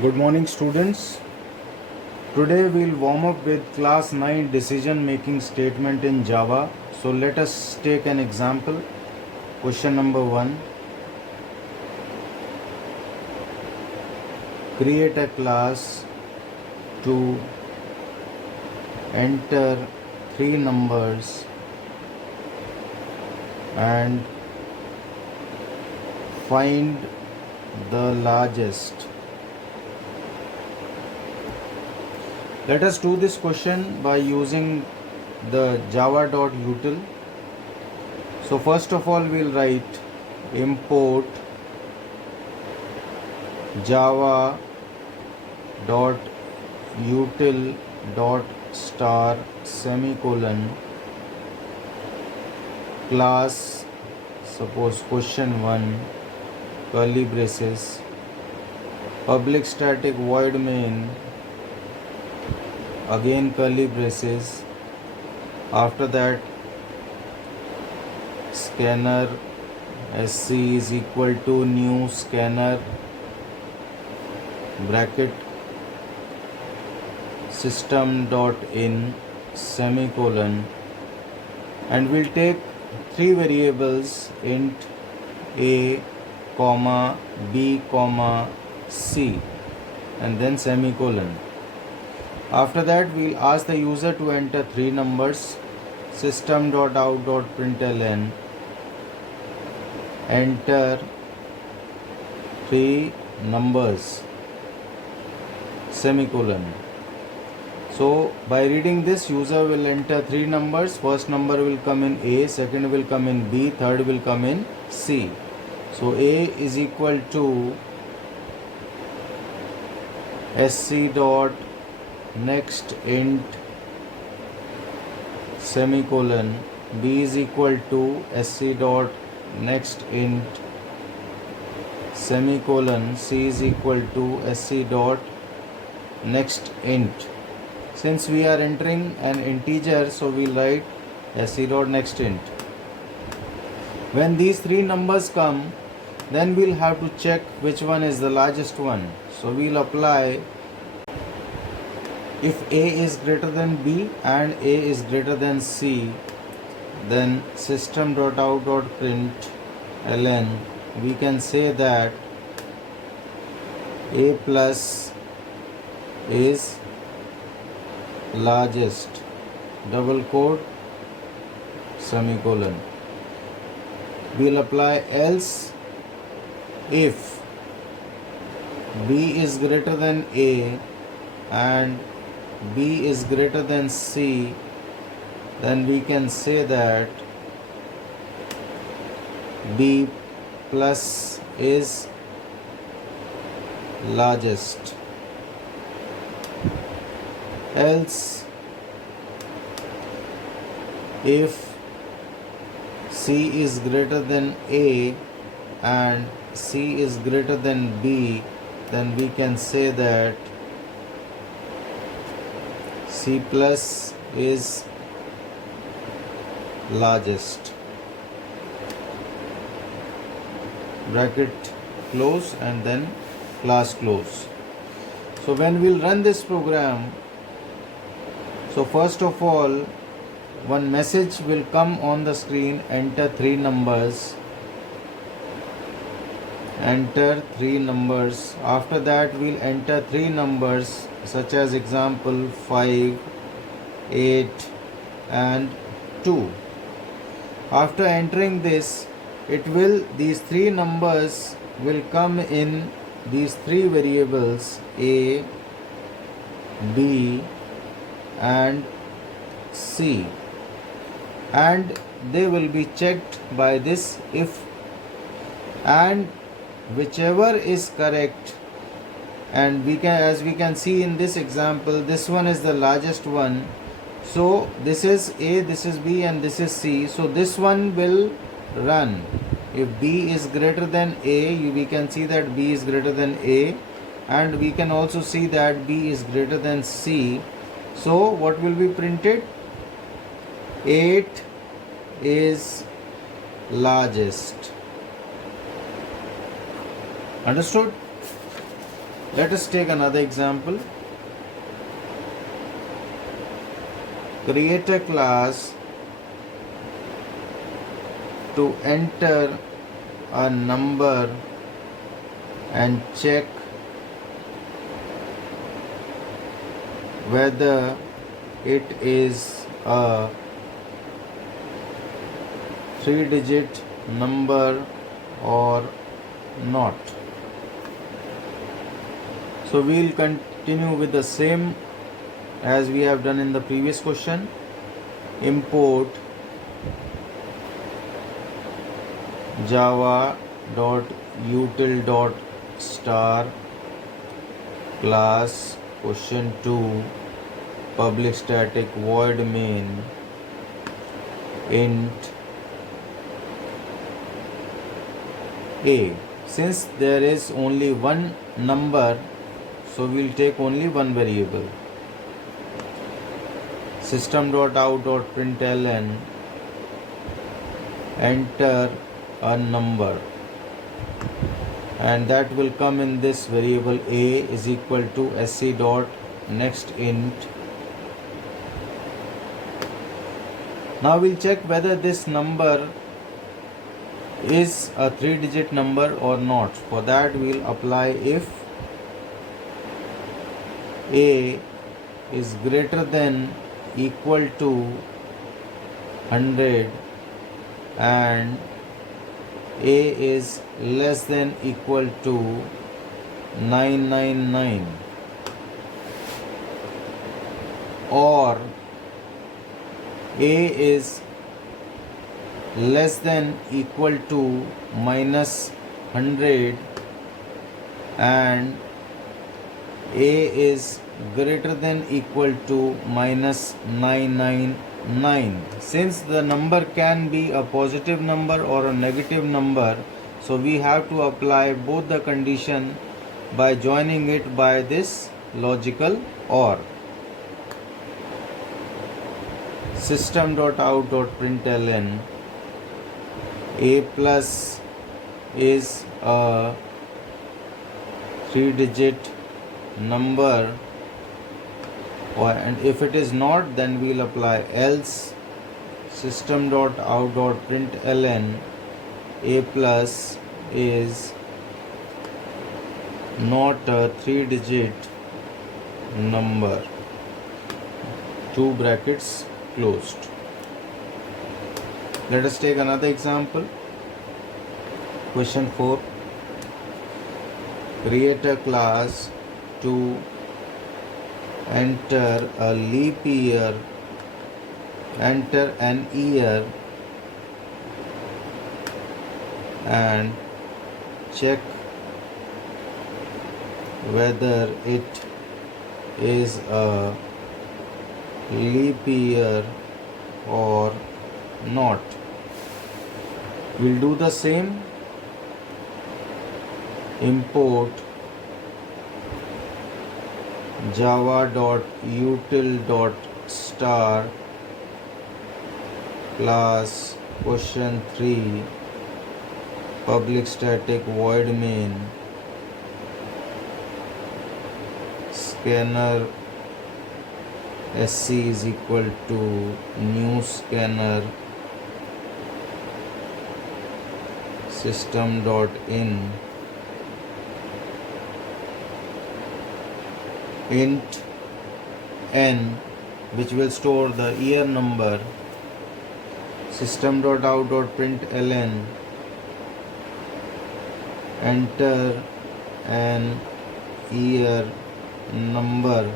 Good morning, students. Today we'll warm up with class 9 decision making statement in Java. So let us take an example. Question number 1. Create a class to enter 3 numbers and find the largest. Let us do this question by using the java.util. So first of all we'll write import java.util.star semicolon class, suppose question 1, curly braces, public static void main, again curly braces, after that scanner sc is equal to new scanner bracket system.in semicolon, and we'll take 3 variables int a comma b comma c and then semicolon. After that we'll ask the user to enter 3 numbers. System.out.println enter 3 numbers semicolon. So by reading this, user will enter 3 numbers. First number will come in A, second will come in B, third will come in C. So A is equal to sc dot next int semicolon, b is equal to sc dot next int semicolon, c is equal to sc dot next int. Since we are entering an integer, so we'll write sc dot next int. When these 3 numbers come, then we'll have to check which one is the largest one. So we'll apply if a is greater than b and a is greater than c, then system.out.println we can say that a plus is largest, double quote, semicolon. We'll apply else if b is greater than a and b is greater than c, then we can say that b plus is largest. Else if c is greater than a and c is greater than b, then we can say that c plus is largest. Bracket close and then class close. So when we'll run this program, so first of all one message will come on the screen, enter 3 numbers, enter 3 numbers. After that we'll enter 3 numbers such as example 5, 8 and 2. After entering this, these 3 numbers will come in these 3 variables a, b and c, and they will be checked by this if, and whichever is correct, and we can, as we can see in this example, this one is the largest one. So this is a, this is b and this is c, so this one will run. If b is greater than a, we can see that b is greater than a, and we can also see that b is greater than c. So what will be printed? 8 is largest. Understood? Let us take another example. Create a class to enter a number and check whether it is a 3-digit number or not. So we will continue with the same as we have done in the previous question. Import java.util.star class question2 public static void main int a. Since there is only one number, so we will take only one variable. System.out.println enter a number, and that will come in this variable a is equal to sc dot next int. Now we'll check whether this number is a 3-digit number or not. For that we'll apply if a is greater than equal to 100 and a is less than equal to 999, or a is less than equal to minus 100 and a is greater than equal to minus 999. Since the number can be a positive number or a negative number, so we have to apply both the condition by joining it by this logical OR. System.out.println a plus is a 3-digit number, and if it is not, then we'll apply else. System.out.println a plus is not a 3-digit number, 2 brackets closed. Let us take another example. Question 4. Create a class to enter a leap year, enter an year and check whether it is a leap year or not. We'll do the same. Import java.util.star class question3 public static void main scanner sc is equal to new scanner system.in int n, which will store the year number. System.out.println enter an year number,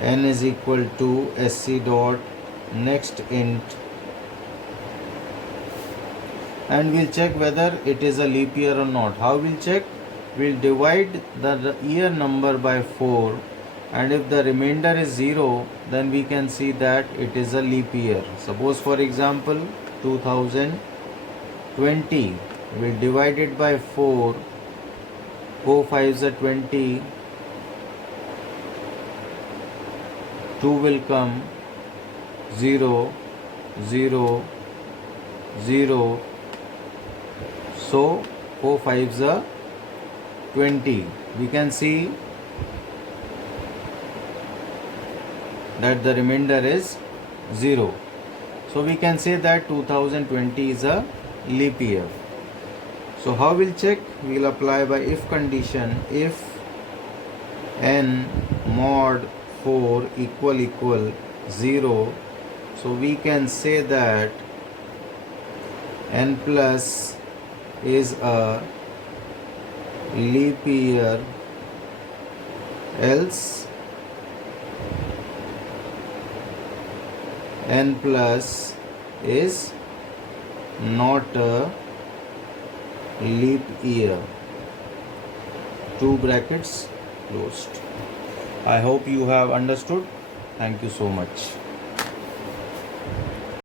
n is equal to sc dot next int, and we'll check whether it is a leap year or not. How we'll check? We'll divide the year number by 4, and if the remainder is 0, then we can see that it is a leap year. Suppose for example 2020, we divide it by 4, 4 5s are 20, 2 will come, 0 0 0, so 4 5s are 20, we can see that the remainder is 0. So we can say that 2020 is a leap year. So how we'll check? We'll apply by if condition. If n mod 4 equal 0, so we can say that n plus is a leap year, else n plus is not a leap year. Two brackets closed. I hope you have understood. Thank you so much.